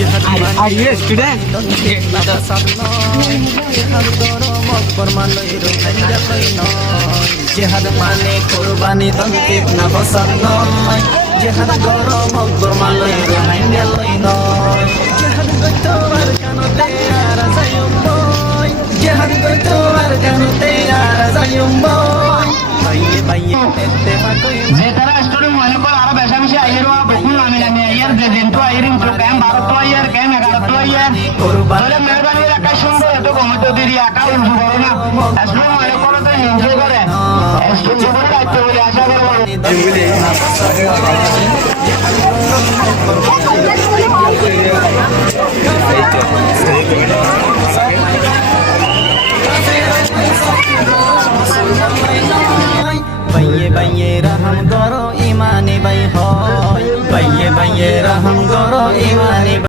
Are you a student? জেহাদ মানে কোরবানি তন্তিত না বসাত নয় জেহাদ গরম অকবর মালয় রোহাঙ্গা লই নয় জেহাদ কইতো আর কানতে আর যাইম বই জেহাদ কইতো আর কানতে আর যাইম বই ভাইয়ে ভাইয়ে তেতে পাকই যে তারা স্টুডেন্ট মনে কর আরো বেশি বেশি আইয়ের বহু আমি জানি আইয়ের যে দিন তো আইরিম তো ক্যাম 12 তো আইয়ের ক্যাম 11 তো আইয়ের কোরবানি মেহরবানি রাখা সুন্দর এত কমিটি দিরি একা উল্লু করো না আসলে মনে করো তো এনজয় করে স্টুডেন্ট করে দায়িত্ব বলে আশা করো জেহাদ গরম অকবর মালয় রোহাঙ্গা লই নয়